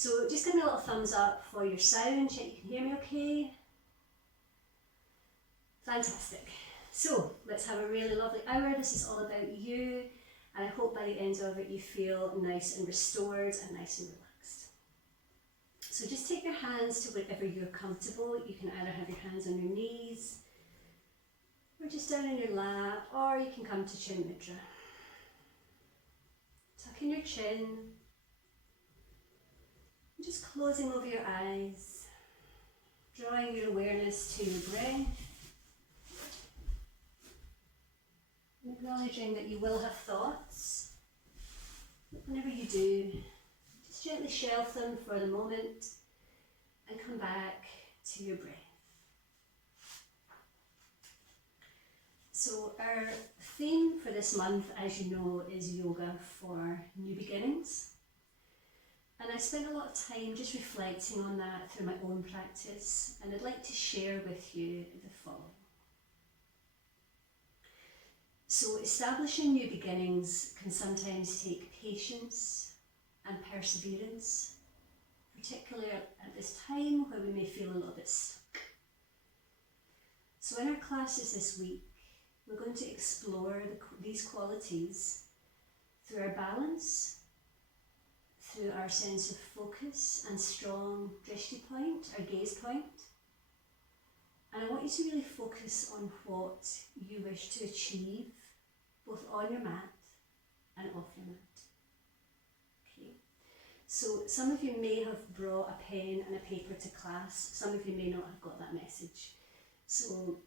So just give me a little thumbs up for your sound, check you can hear me okay. Fantastic. So let's have a really lovely hour. This is all about you, and I hope by the end of it you feel nice and restored and nice and relaxed. So just take your hands to wherever you're comfortable. You can either have your hands on your knees, or just down in your lap, or you can come to Chin Mudra. Tuck in your chin, and just closing over your eyes, drawing your awareness to your breath, acknowledging that you will have thoughts. Whenever you do, just gently shelve them for the moment and come back to your breath. So our theme for this month, as you know, is yoga for new beginnings. And I spent a lot of time just reflecting on that through my own practice, and I'd like to share with you the following. So establishing new beginnings can sometimes take patience and perseverance, particularly at this time where we may feel a little bit stuck. So in our classes this week, we're going to explore these qualities through our balance, through our sense of focus and strong drishti point, our gaze point. And I want you to really focus on what you wish to achieve, both on your mat and off your mat. Okay. So some of you may have brought a pen and a paper to class, some of you may not have got that message. So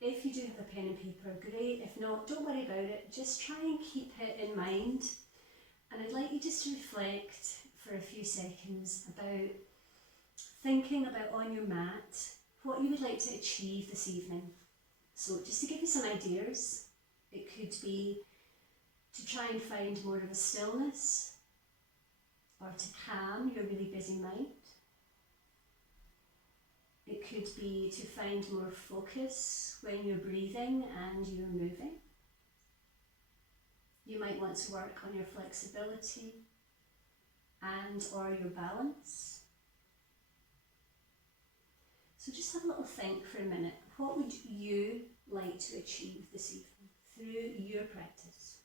if you do have a pen and paper, great. If not, don't worry about it. Just try and keep it in mind. And I'd like you just to reflect for a few seconds about thinking about on your mat what you would like to achieve this evening. So just to give you some ideas, it could be to try and find more of a stillness, or to calm your really busy mind. It could be to find more focus when you're breathing and you're moving. You might want to work on your flexibility and or your balance. So just have a little think for a minute. What would you like to achieve this evening through your practice?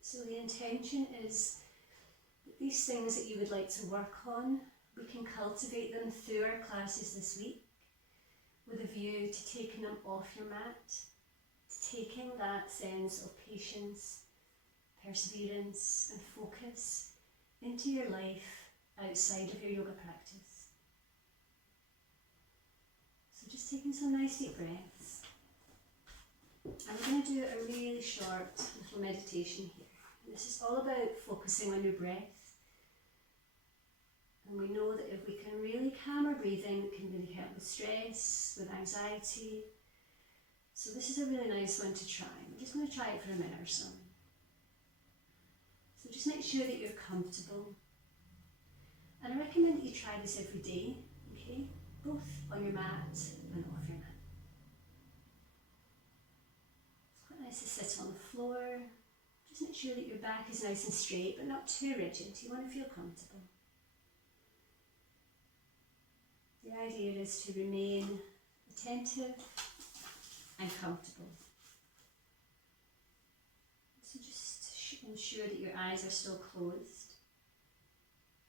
So the intention is that these things that you would like to work on, we can cultivate them through our classes this week with a view to taking them off your mat, to taking that sense of patience, perseverance and focus into your life outside of your yoga practice. So just taking some nice deep breaths. And we're going to do a really short little meditation here. This is all about focusing on your breath. And we know that if we can really calm our breathing, it can really help with stress, with anxiety. So this is a really nice one to try. We're just going to try it for a minute or so. So just make sure that you're comfortable. And I recommend that you try this every day, okay? Both on your mat and off your mat. It's quite nice to sit on the floor. Just make sure that your back is nice and straight, but not too rigid. You want to feel comfortable. The idea is to remain attentive and comfortable. So just ensure that your eyes are still closed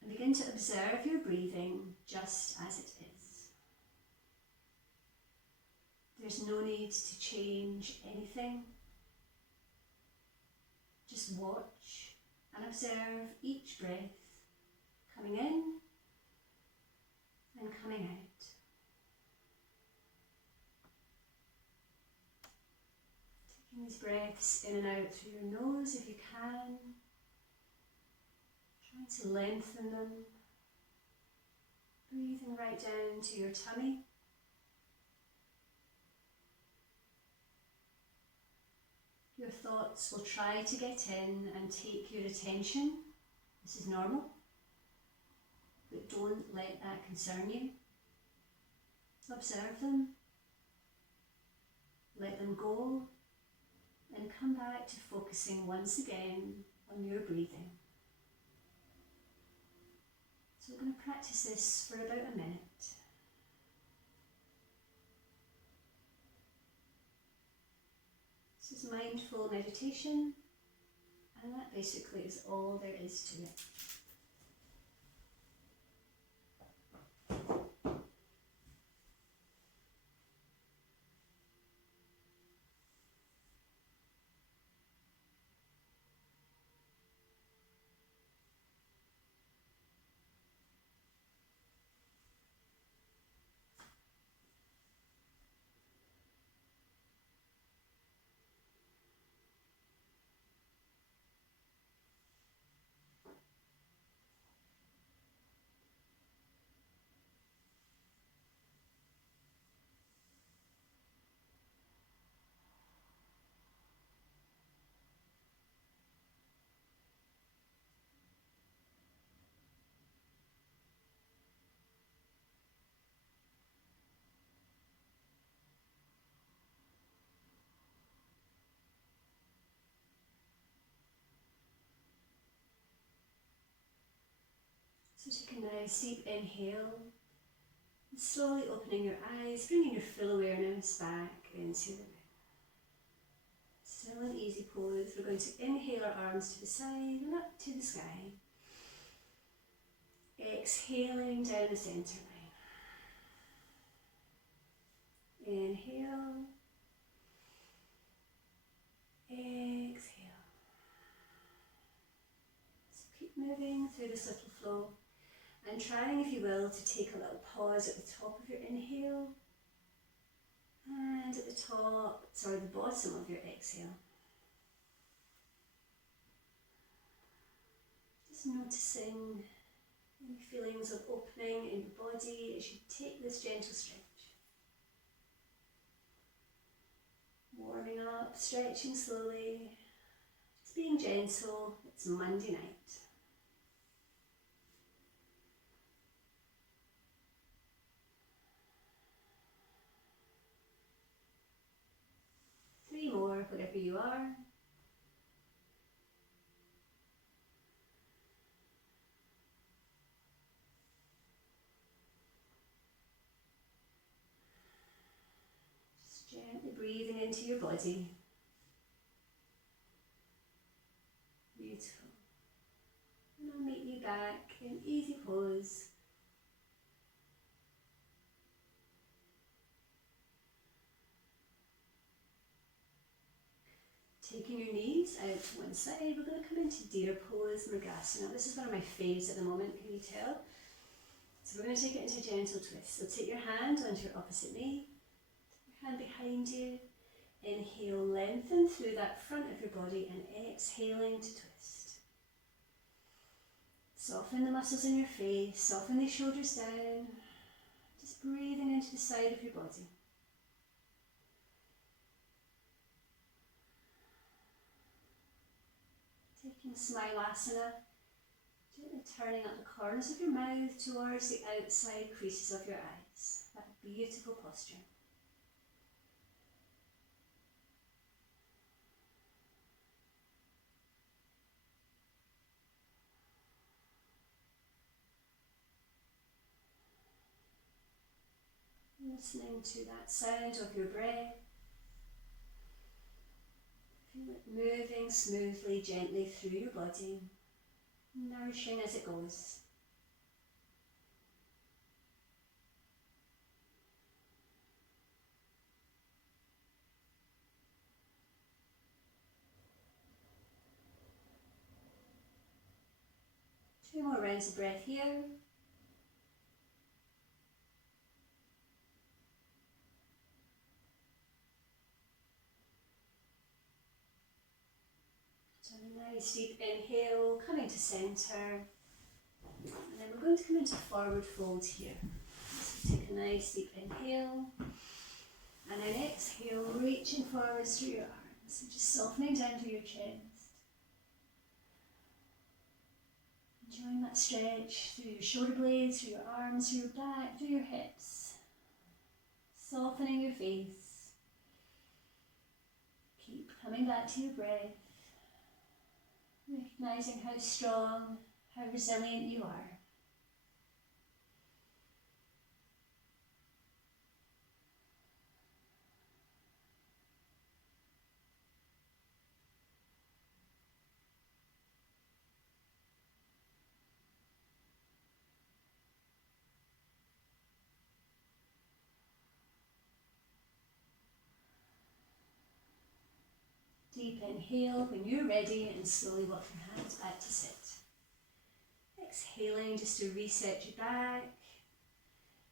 and begin to observe your breathing just as it is. There's no need to change anything. Just watch and observe each breath coming in and coming out. Taking these breaths in and out through your nose if you can. Trying to lengthen them. Breathing right down to your tummy. Your thoughts will try to get in and take your attention. This is normal, but don't let that concern you. Observe them, let them go, and come back to focusing once again on your breathing. So we're going to practice this for about a minute. This is mindful meditation, and that basically is all there is to it. So take a nice deep inhale, and slowly opening your eyes, bringing your full awareness back into the room. Still an easy pose. We're going to inhale our arms to the side and up to the sky. Exhaling down the centre line. Inhale. Exhale. So keep moving through this little flow and trying, if you will, to take a little pause at the top of your inhale and at the bottom of your exhale. Just noticing any feelings of opening in your body as you take this gentle stretch. Warming up, stretching slowly, just being gentle. It's Monday night. Three more, wherever you are. Just gently breathing into your body. Beautiful. And I'll meet you back in easy pose. Taking your knees out to one side, we're going to come into deer pose, Mrigasana. This is one of my faves at the moment, can you tell? So we're going to take it into a gentle twist. So take your hand onto your opposite knee, your hand behind you. Inhale, lengthen through that front of your body, and exhaling to twist. Soften the muscles in your face, soften the shoulders down, just breathing into the side of your body. Taking Smilasana, gently turning up the corners of your mouth towards the outside creases of your eyes. That beautiful posture. Listening to that sound of your breath. Feel it moving smoothly, gently through your body, nourishing as it goes. Two more rounds of breath here. So a nice deep inhale, coming to centre. And then we're going to come into forward fold here. So take a nice deep inhale. And then exhale, reaching forwards through your arms. So just softening down through your chest. Enjoying that stretch through your shoulder blades, through your arms, through your back, through your hips. Softening your face. Keep coming back to your breath. Recognizing how strong, how resilient you are. Deep inhale when you're ready and slowly walk your hands back to sit. Exhaling just to reset your back.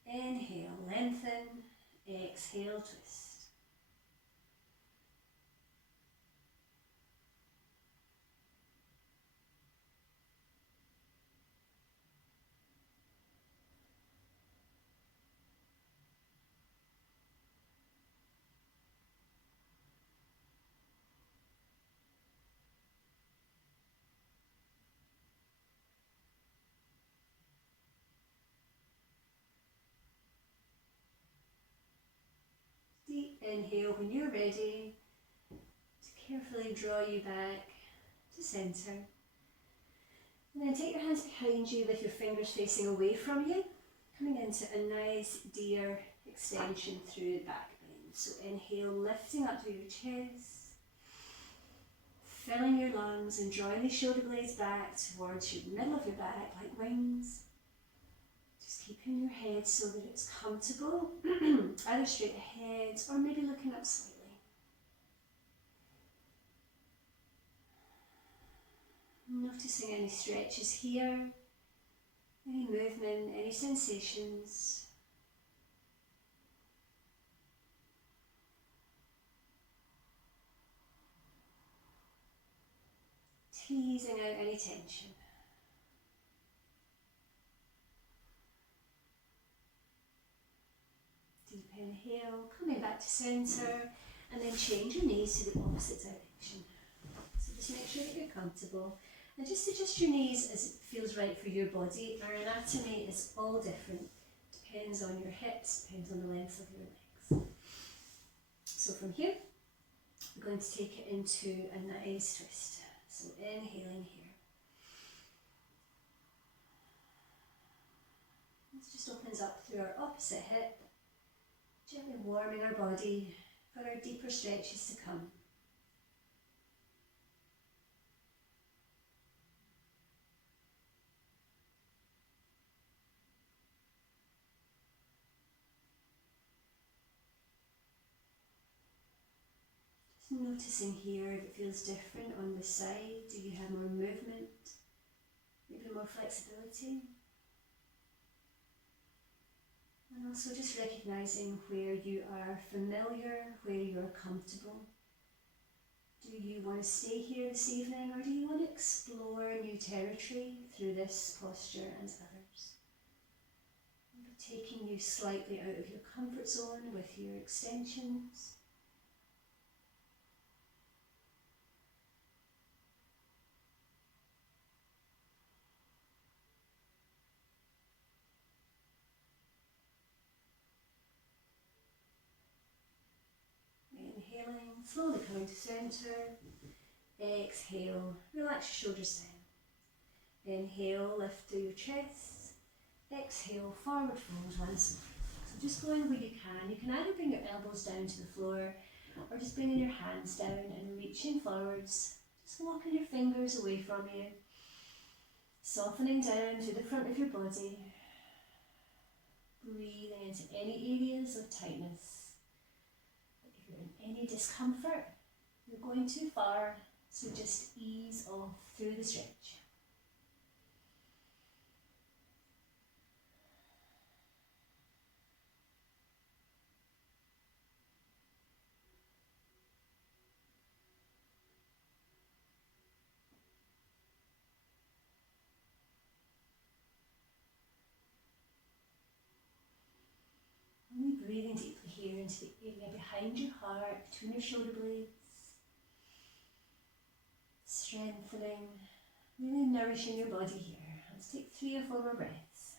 Inhale, lengthen. Exhale, twist. Deep inhale when you're ready to carefully draw you back to centre. And then take your hands behind you with your fingers facing away from you, coming into a nice deer extension through the back bend. So inhale, lifting up through your chest, filling your lungs and drawing the shoulder blades back towards your middle of your back like wings. Just keeping your head so that it's comfortable, either straight ahead or maybe looking up slightly. Noticing any stretches here, any movement, any sensations. Teasing out any tension. Deep inhale, coming back to centre, and then change your knees to the opposite direction. So just make sure that you're comfortable. And just adjust your knees as it feels right for your body. Our anatomy is all different. Depends on your hips, depends on the length of your legs. So from here, we're going to take it into a nice twist. So inhaling here. This just opens up through our opposite hip, gently warming our body for our deeper stretches to come. Noticing here if it feels different on the side. Do you have more movement? Maybe more flexibility? And also just recognising where you are familiar, where you are comfortable. Do you want to stay here this evening, or do you want to explore new territory through this posture and others? Maybe taking you slightly out of your comfort zone with your extensions. Inhaling, slowly coming to centre. Exhale, relax your shoulders down. Inhale, lift through your chest. Exhale, forward fold once more. So just going where you can. You can either bring your elbows down to the floor or just bringing your hands down and reaching forwards. Just walking your fingers away from you. Softening down to the front of your body. Breathing into any areas of tightness. If you're in any discomfort, you're going too far, so just ease off through the stretch. And breathing deeply here into the area behind your heart, between your shoulder blades. Strengthening, really nourishing your body here. Let's take 3 or 4 more breaths.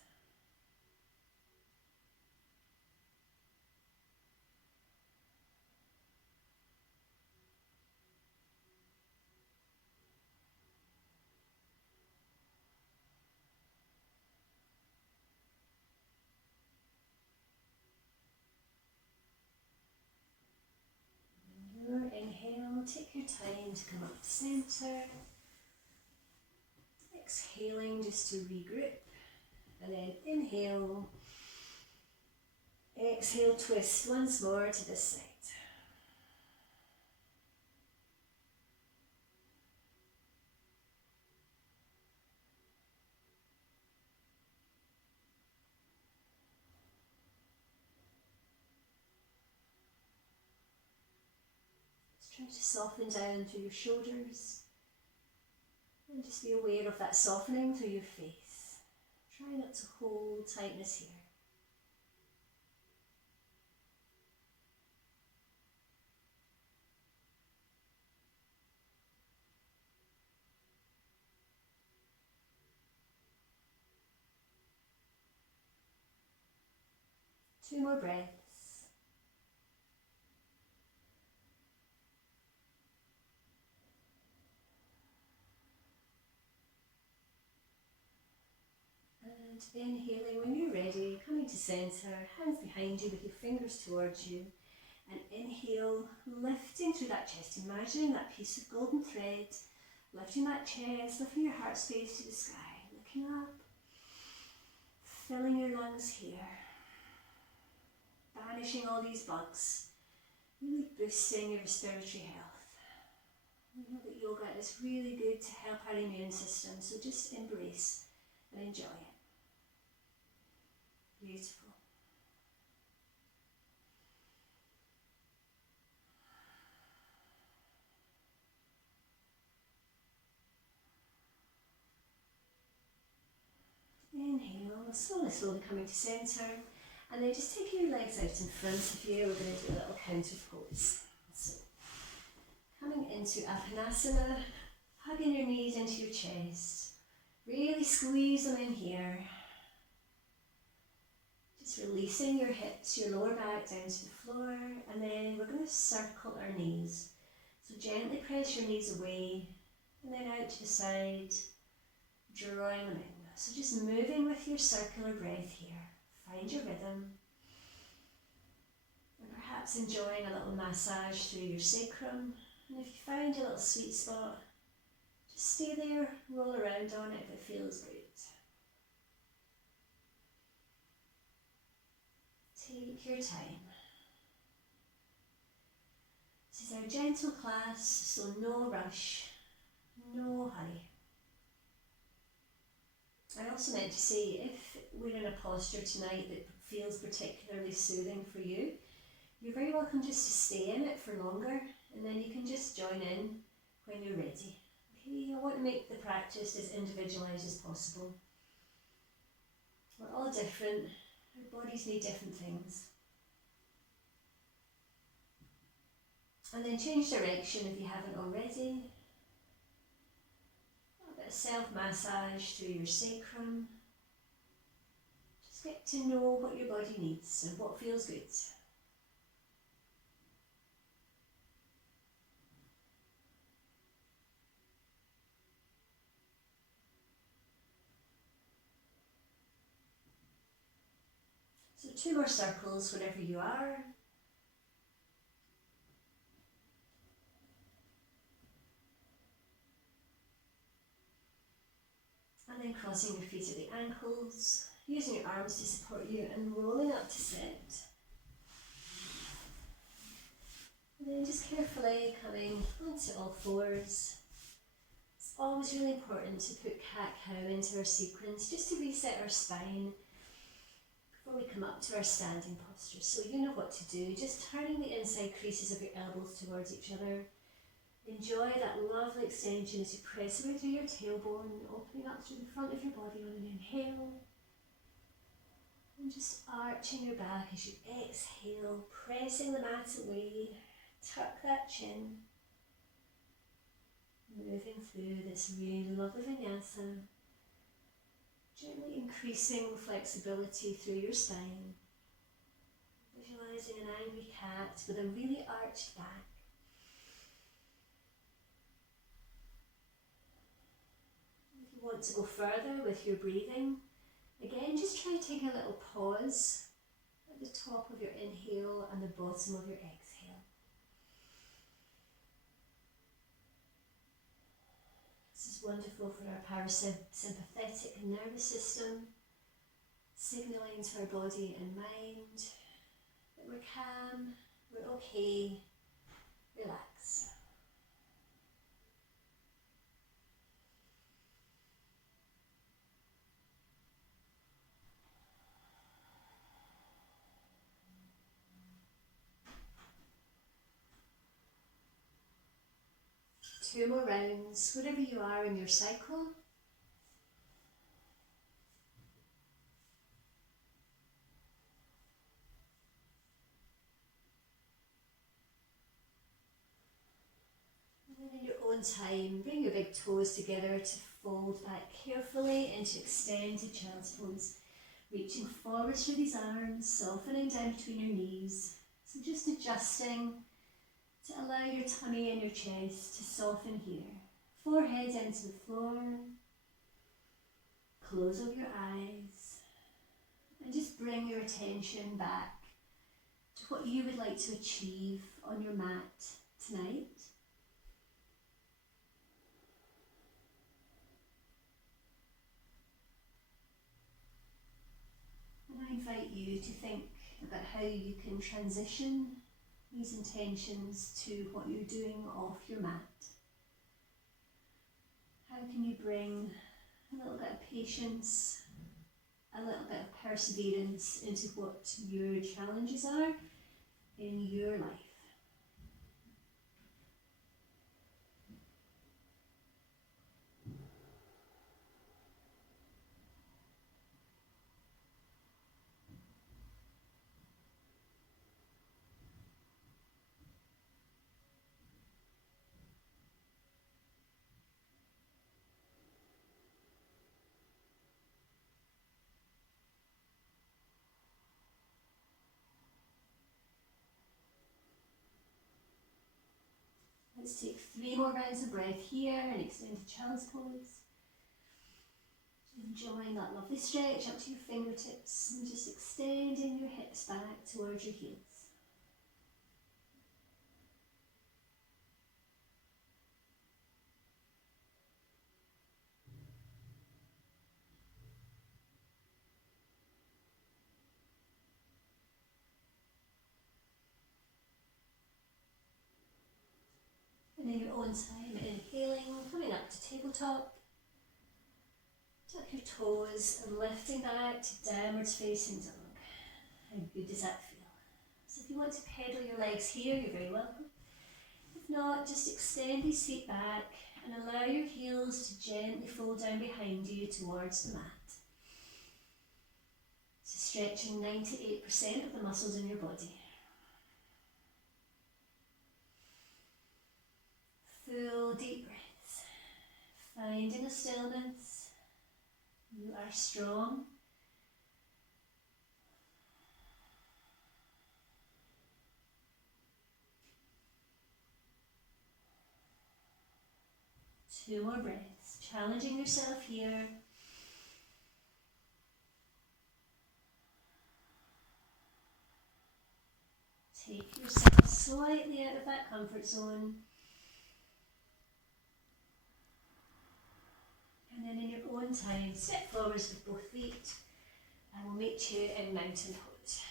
your time to come up to centre. Exhaling just to regroup. And then inhale. Exhale, twist once more to this side. Try to soften down through your shoulders and just be aware of that softening through your face. Try not to hold tightness here. Two more breaths. And inhaling when you're ready, coming to centre, hands behind you with your fingers towards you. And inhale, lifting through that chest, imagining that piece of golden thread, lifting that chest, lifting your heart space to the sky, looking up, filling your lungs here, banishing all these bugs, really boosting your respiratory health. We know that yoga is really good to help our immune system, so just embrace and enjoy it. Beautiful. Inhale, slowly coming to centre, and then just taking your legs out in front of you. We're going to do a little counter pose. So, coming into Apanasana, hugging your knees into your chest, really squeeze them in here. Just releasing your hips, your lower back down to the floor, and then we're going to circle our knees. So gently press your knees away, and then out to the side, drawing them in. So just moving with your circular breath here. Find your rhythm. And perhaps enjoying a little massage through your sacrum. And if you find a little sweet spot, just stay there, roll around on it if it feels good. Take your time. This is our gentle class, so no rush, no hurry. I also meant to say, if we're in a posture tonight that feels particularly soothing for you, you're very welcome just to stay in it for longer, and then you can just join in when you're ready. Okay, I want to make the practice as individualised as possible. We're all different, our bodies need different things. And then change direction if you haven't already. A bit of self-massage through your sacrum. Just get to know what your body needs and what feels good. So 2 more circles wherever you are. And then crossing your feet at the ankles, using your arms to support you and rolling up to sit. And then just carefully coming onto all fours. It's always really important to put cat-cow into our sequence just to reset our spine before we come up to our standing posture. So you know what to do, just turning the inside creases of your elbows towards each other. Enjoy that lovely extension as you press away through your tailbone, opening up through the front of your body on an inhale. And just arching your back as you exhale, pressing the mat away, tuck that chin. Moving through this really lovely vinyasa. Gently increasing flexibility through your spine. Visualising an angry cat with a really arched back. Want to go further with your breathing, again just try taking a little pause at the top of your inhale and the bottom of your exhale. wonderful for our parasympathetic nervous system, signalling to our body and mind that we're calm, we're okay, relax. Two more rounds, wherever you are in your cycle. And then in your own time, bring your big toes together to fold back carefully into extended child's pose. Reaching forward through these arms, softening down between your knees. So just adjusting to allow your tummy and your chest to soften here. Forehead into the floor. Close over your eyes. And just bring your attention back to what you would like to achieve on your mat tonight. And I invite you to think about how you can transition these intentions to what you're doing off your mat. How can you bring a little bit of patience, a little bit of perseverance into what your challenges are in your life? Let's take 3 more rounds of breath here and extend to child's pose. Enjoying that lovely stretch up to your fingertips and just extending your hips back towards your heels. And in your own time, inhaling, coming up to tabletop. Tuck your toes and lifting back to downwards facing dog. How good does that feel? So if you want to pedal your legs here, you're very welcome. If not, just extend these feet back and allow your heels to gently fold down behind you towards the mat. So stretching 98% of the muscles in your body. Full deep breaths. Finding a stillness. You are strong. Two more breaths. Challenging yourself here. Take yourself slightly out of that comfort zone. And then in your own time, step forwards with both feet and we'll meet you in mountain pose.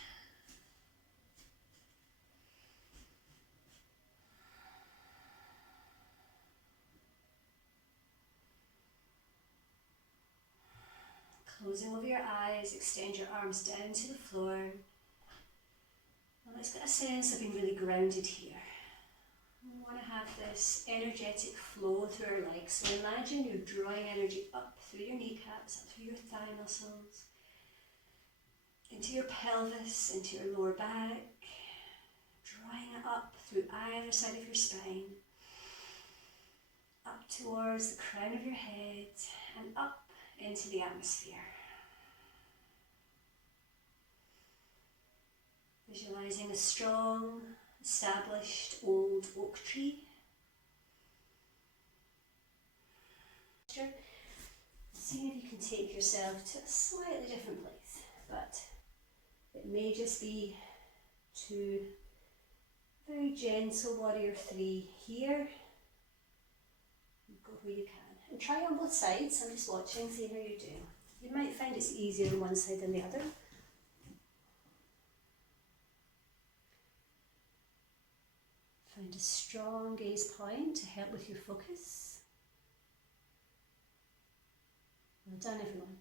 Closing over your eyes, extend your arms down to the floor. And let's get a sense of being really grounded here. We want to have this energetic flow through our legs. So imagine you're drawing energy up through your kneecaps, up through your thigh muscles, into your pelvis, into your lower back, drawing it up through either side of your spine, up towards the crown of your head, and up into the atmosphere. Visualizing a strong, established old oak tree. See if you can take yourself to a slightly different place, but it may just be to very gentle warrior 3 here. Go where you can. And try on both sides. I'm just watching, seeing how you do. You might find it's easier on one side than the other. Find a strong gaze point to help with your focus. Well done, everyone.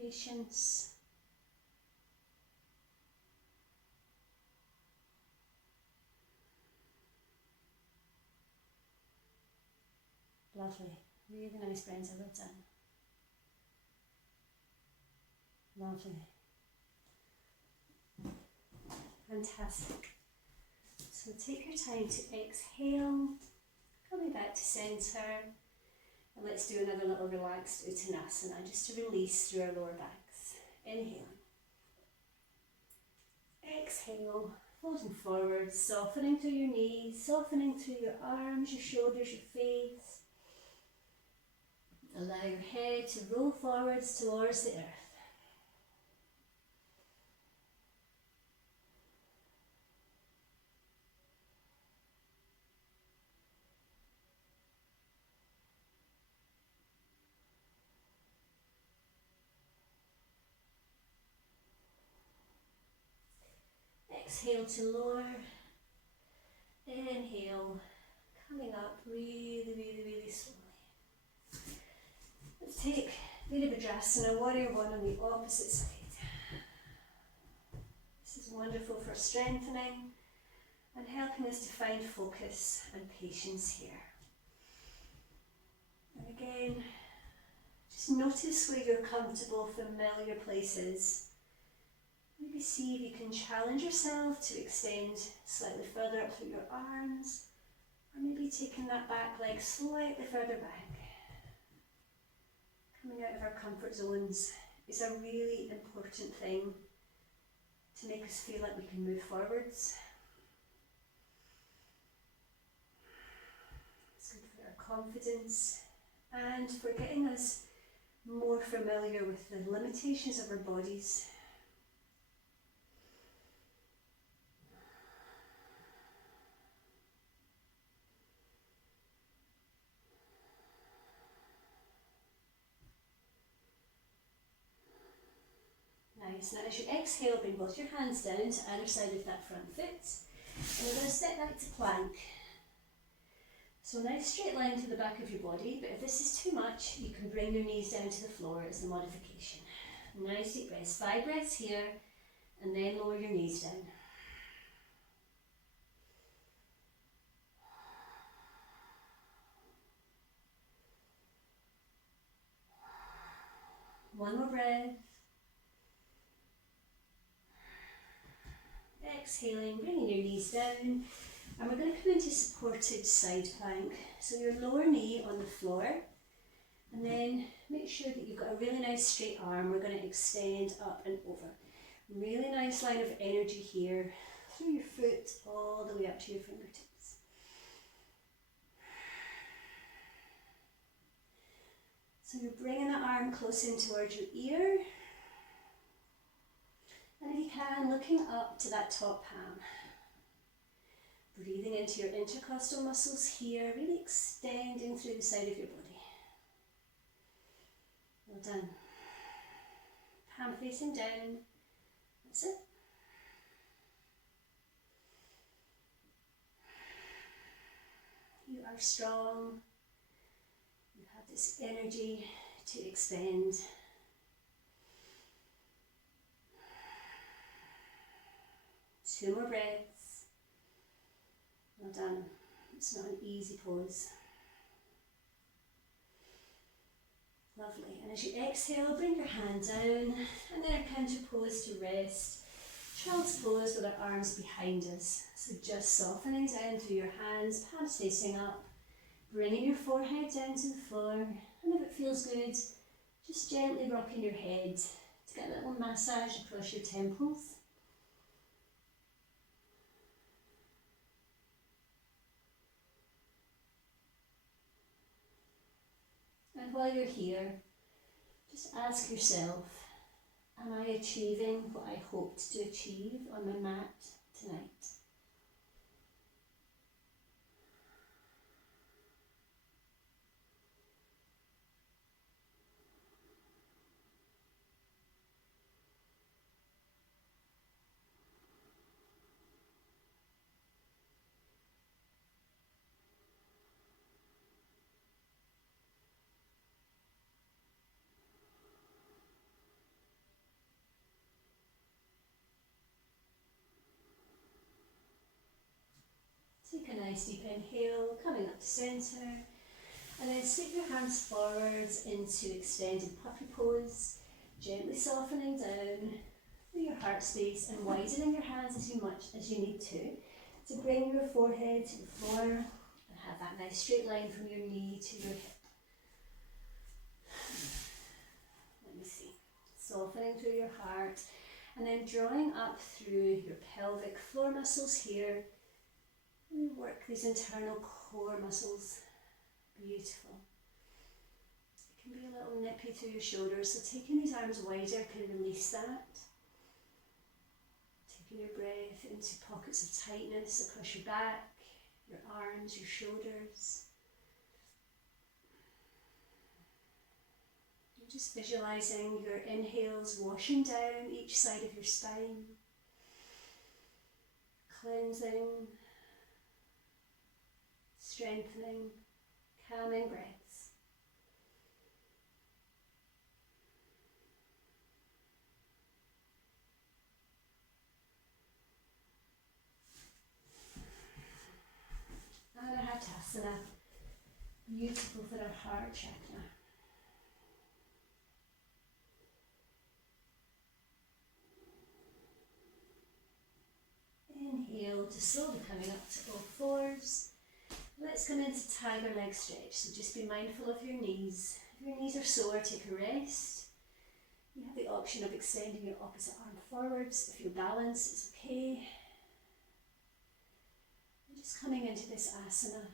Patience. Lovely. Really nice, Brenda. Well done. Lovely. Fantastic. So take your time to exhale, coming back to centre, and let's do another little relaxed Uttanasana just to release through our lower backs. Inhale. Exhale, folding forward, softening through your knees, softening through your arms, your shoulders, your face. Allow your head to roll forwards towards the earth. Exhale to lower. Inhale, coming up really, really, really slowly. Let's take Virabhadrasana, Warrior One on the opposite side. This is wonderful for strengthening and helping us to find focus and patience here. And again, just notice where you're comfortable, familiar places. Maybe see if you can challenge yourself to extend slightly further up through your arms, or maybe taking that back leg slightly further back. Coming out of our comfort zones is a really important thing to make us feel like we can move forwards. It's good for our confidence and for getting us more familiar with the limitations of our bodies. Nice. Now as you exhale, bring both your hands down to either side of that front foot. And we're going to step back to plank. So nice straight line to the back of your body, but if this is too much, you can bring your knees down to the floor as a modification. Nice deep breaths. 5 breaths here, and then lower your knees down. One more breath. Exhaling, bringing your knees down, and we're going to come into supported side plank. So your lower knee on the floor, and then make sure that you've got a really nice straight arm. We're going to extend up and over. Really nice line of energy here, through your foot all the way up to your fingertips. So you're bringing that arm close in towards your ear. And if you can, looking up to that top palm. Breathing into your intercostal muscles here, really extending through the side of your body. Well done. Palm facing down. That's it. You are strong. You have this energy to expand. Two more breaths. Well done. It's not an easy pose. Lovely. And as you exhale, bring your hand down, and then our counter pose to rest. Child's pose with our arms behind us. So just softening down through your hands, palms facing up, bringing your forehead down to the floor, and if it feels good, just gently rocking your head to get a little massage across your temples. And while you're here, just ask yourself, am I achieving what I hoped to achieve on my mat tonight? nice deep inhale, coming up to centre. And then sweep your hands forwards into extended puppy pose, gently softening down through your heart space and widening your hands as much as you need to bring your forehead to the floor and have that nice straight line from your knee to your hip. Let me see. Softening through your heart and then drawing up through your pelvic floor muscles here. And work these internal core muscles. Beautiful. It can be a little nippy through your shoulders, so taking these arms wider can release that. Taking your breath into pockets of tightness across your back, your arms, your shoulders. And just visualising your inhales washing down each side of your spine, cleansing, strengthening, calming breaths. Anahatasana, beautiful for our heart chakra. Inhale to slowly coming up to all fours. Let's come into tiger leg stretch, so just be mindful of your knees. If your knees are sore, take a rest. You have the option of extending your opposite arm forwards. If your balance is okay. And just coming into this asana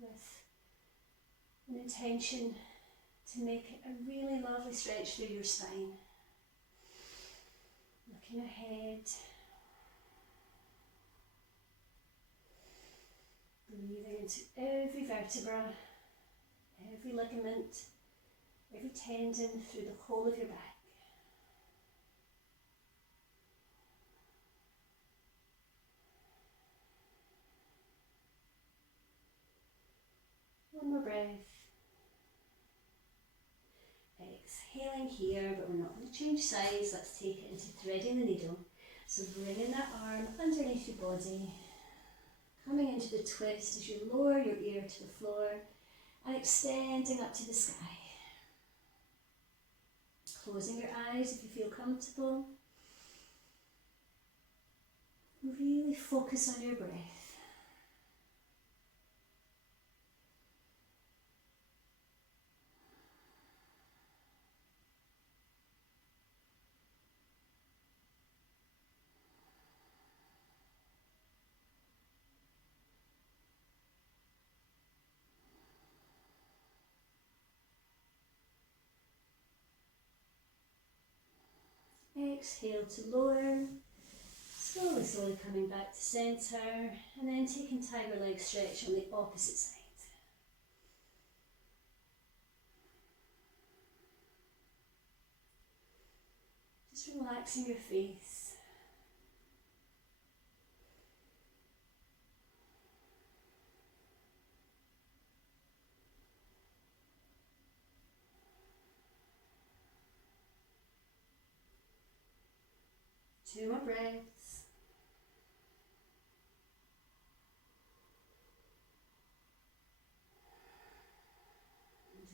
with an intention to make a really lovely stretch through your spine. Looking ahead. Breathing into every vertebra, every ligament, every tendon through the whole of your back. One more breath. Exhaling here, but we're not going to change size. Let's take it into threading the needle. So bringing that arm underneath your body. Coming into the twist as you lower your ear to the floor and extending up to the sky. Closing your eyes if you feel comfortable. Really focus on your breath. Exhale to lower, slowly coming back to centre, and then taking tiger leg stretch on the opposite side. Just relaxing your face. Two more breaths.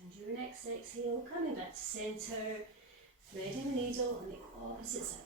And do your next exhale, coming back to centre, threading the needle on the opposite side.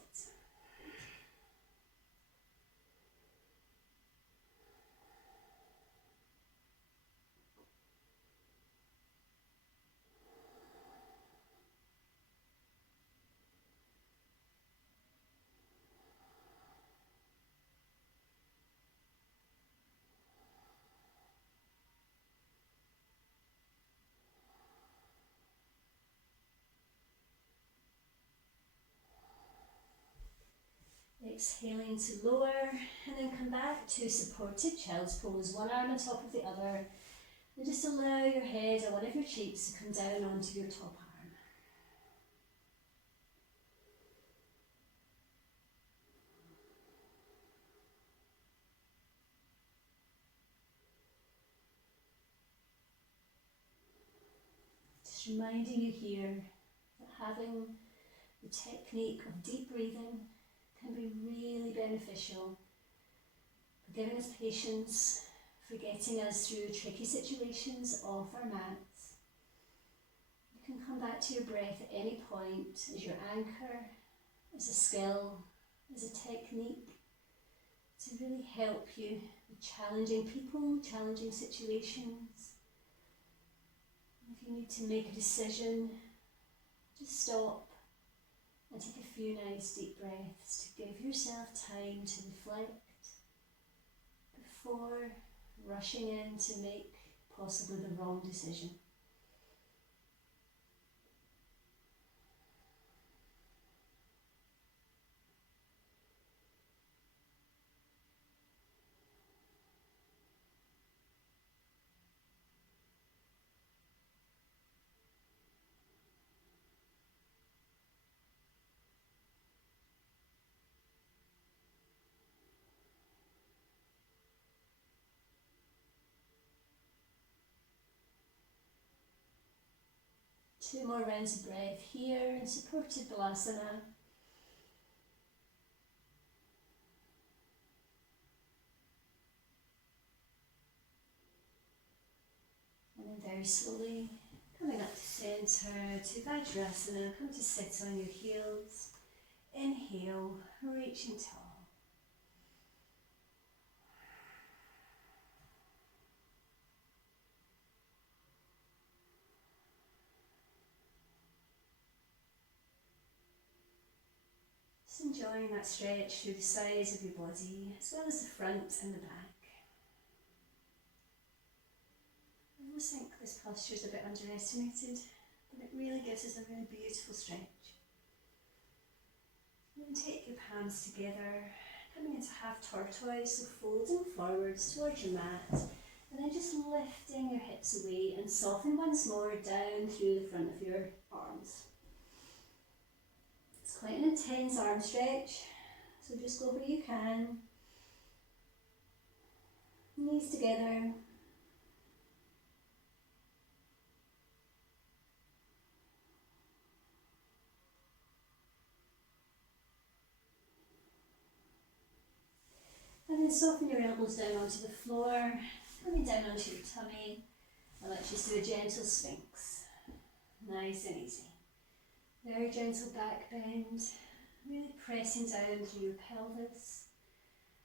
Exhaling to lower and then come back to supported child's pose, one arm on top of the other, and just allow your head or one of your cheeks to come down onto your top arm. Just reminding you here that having the technique of deep breathing can be really beneficial for giving us patience for getting us through tricky situations off our mats. You can come back to your breath at any point as your anchor, as a skill, as a technique to really help you with challenging people, challenging situations. If you need to make a decision, just stop and take a few nice deep breaths to give yourself time to reflect before rushing in to make possibly the wrong decision. Two more rounds of breath here in supported Balasana. And then very slowly coming up to centre, to Vajrasana, come to sit on your heels. Inhale, reaching tall. Just enjoying that stretch through the sides of your body, as well as the front and the back. I almost think this posture is a bit underestimated, but it really gives us a really beautiful stretch. And then take your palms together, coming into half tortoise, so folding forwards towards your mat, and then just lifting your hips away and soften once more down through the front of your arms. It's quite an intense arm stretch, so just go where you can. Knees together. And then soften your elbows down onto the floor, coming down onto your tummy. And let's just do a gentle sphinx. Nice and easy. Very gentle back bend, really pressing down through your pelvis,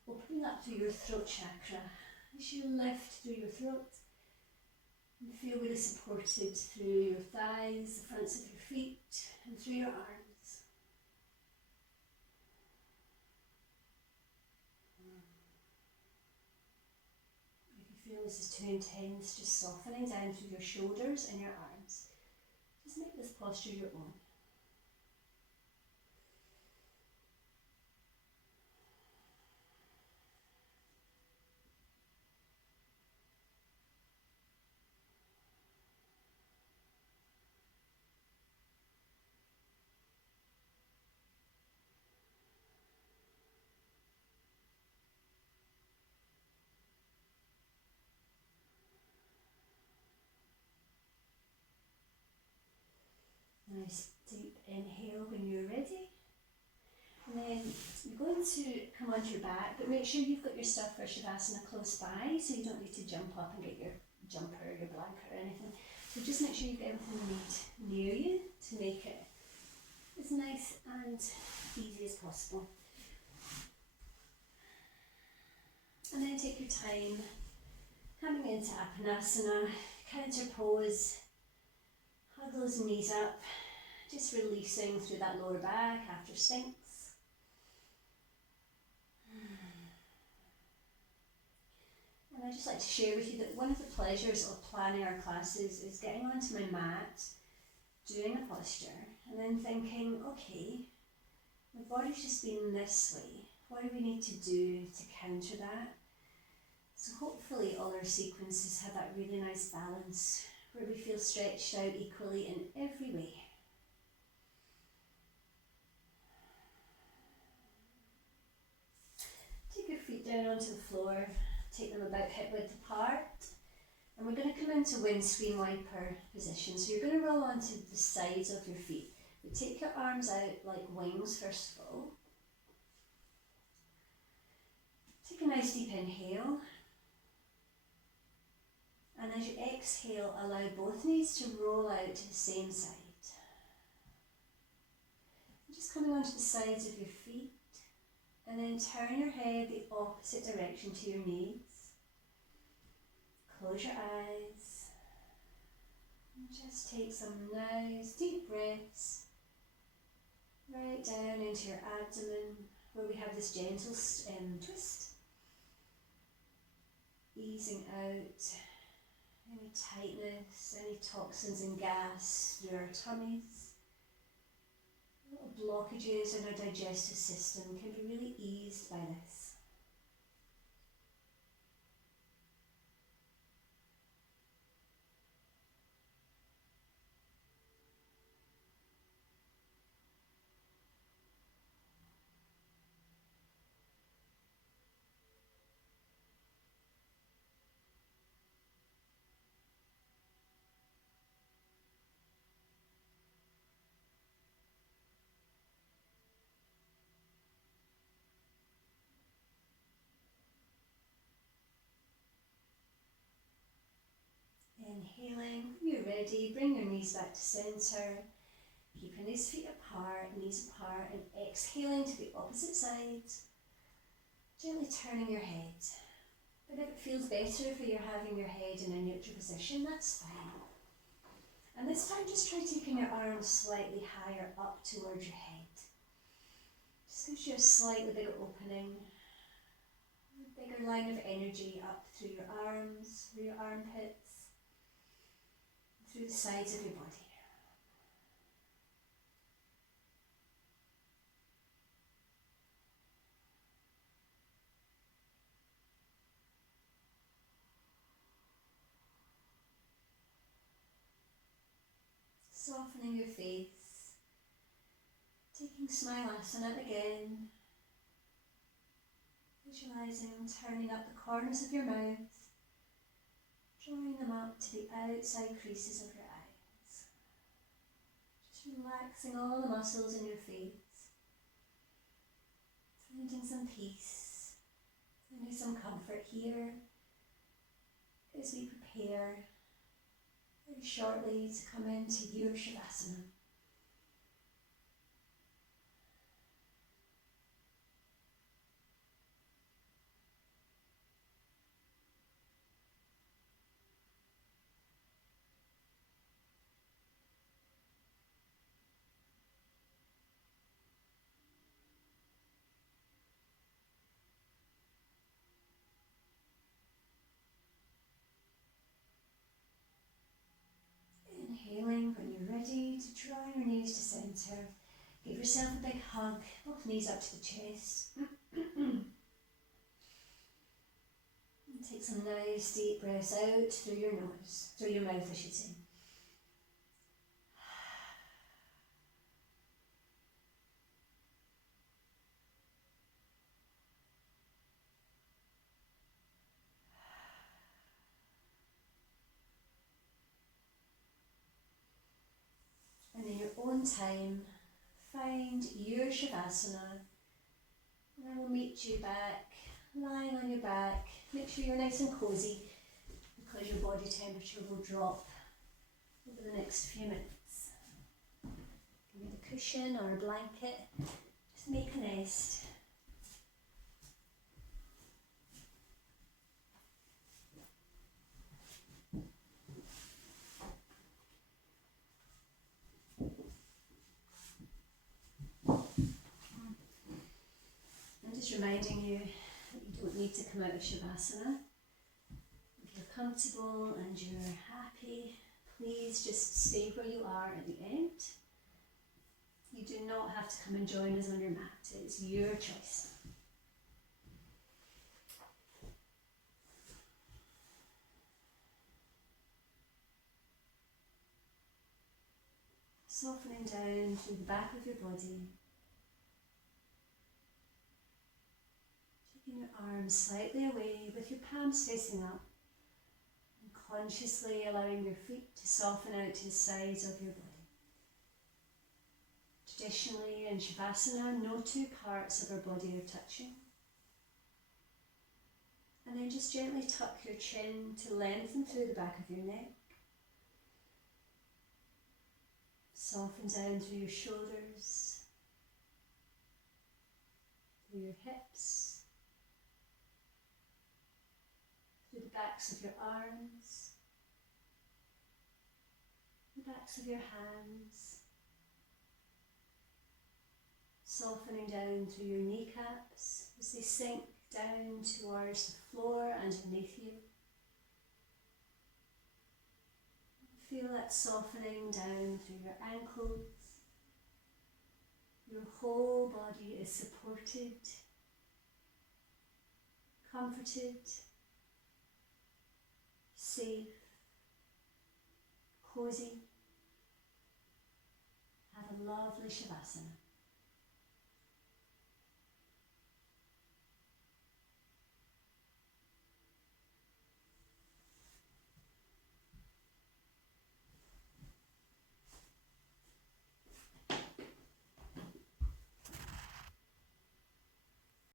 opening up through your throat chakra as you lift through your throat and feel really supported through your thighs, the fronts of your feet and through your arms. If you feel this is too intense, just softening down through your shoulders and your arms. Just make this posture your own. Nice deep inhale when you're ready. And then you're going to come onto your back, but make sure you've got your stuff for Shavasana close by, so you don't need to jump up and get your jumper, your blanket or anything. So just make sure you've got everything you need near you to make it as nice and easy as possible. And then take your time coming into Apanasana, counter pose, hug those knees up, just releasing through that lower back after Sphinx. And I'd just like to share with you that one of the pleasures of planning our classes is getting onto my mat, doing a posture, and then thinking, okay, my body's just been this way. What do we need to do to counter that? So hopefully all our sequences have that really nice balance where we feel stretched out equally in every way. Take your feet down onto the floor, take them about hip width apart, and we're going to come into windscreen wiper position. So you're going to roll onto the sides of your feet, but take your arms out like wings first of all. Take a nice deep inhale. And as you exhale, allow both knees to roll out to the same side. Just coming onto the sides of your feet, and then turn your head the opposite direction to your knees. Close your eyes. And just take some nice deep breaths right down into your abdomen, where we have this gentle twist. Easing out any tightness, any toxins and gas through our tummies. Little blockages in our digestive system can be really eased by this. Inhaling, when you're ready, bring your knees back to centre, keeping these feet apart, knees apart, and exhaling to the opposite side, gently turning your head. But if it feels better for you having your head in a neutral position, that's fine. And this time just try taking your arms slightly higher up towards your head. Just gives you a slightly bigger opening, a bigger line of energy up through your arms, through your armpits, through the sides of your body. Softening your face, taking Smilasana again, visualising turning up the corners of your mouth, drawing them up to the outside creases of your eyes. Just relaxing all the muscles in your face, finding some peace, finding some comfort here as we prepare very shortly to come into your Shavasana. Inhaling, when you're ready to draw your knees to centre, give yourself a big hug, both knees up to the chest. And take some nice deep breaths out through your nose, through your mouth I should say. And in your own time, find your Shavasana, and I will meet you back, lying on your back. Make sure you're nice and cosy, because your body temperature will drop over the next few minutes. Give me the cushion or a blanket, just make a nest. Just reminding you that you don't need to come out of Shavasana. If you're comfortable and you're happy, please just stay where you are at the end. You do not have to come and join us on your mat. It's your choice. Softening down through the back of your body. Taking your arms slightly away with your palms facing up, and consciously allowing your feet to soften out to the sides of your body. Traditionally in Shavasana, no two parts of our body are touching. And then just gently tuck your chin to lengthen through the back of your neck. Soften down through your shoulders, through your hips, through the backs of your arms, the backs of your hands, softening down through your kneecaps as they sink down towards the floor underneath you. Feel that softening down through your ankles. Your whole body is supported, comforted, safe, cozy. Have a lovely Shavasana.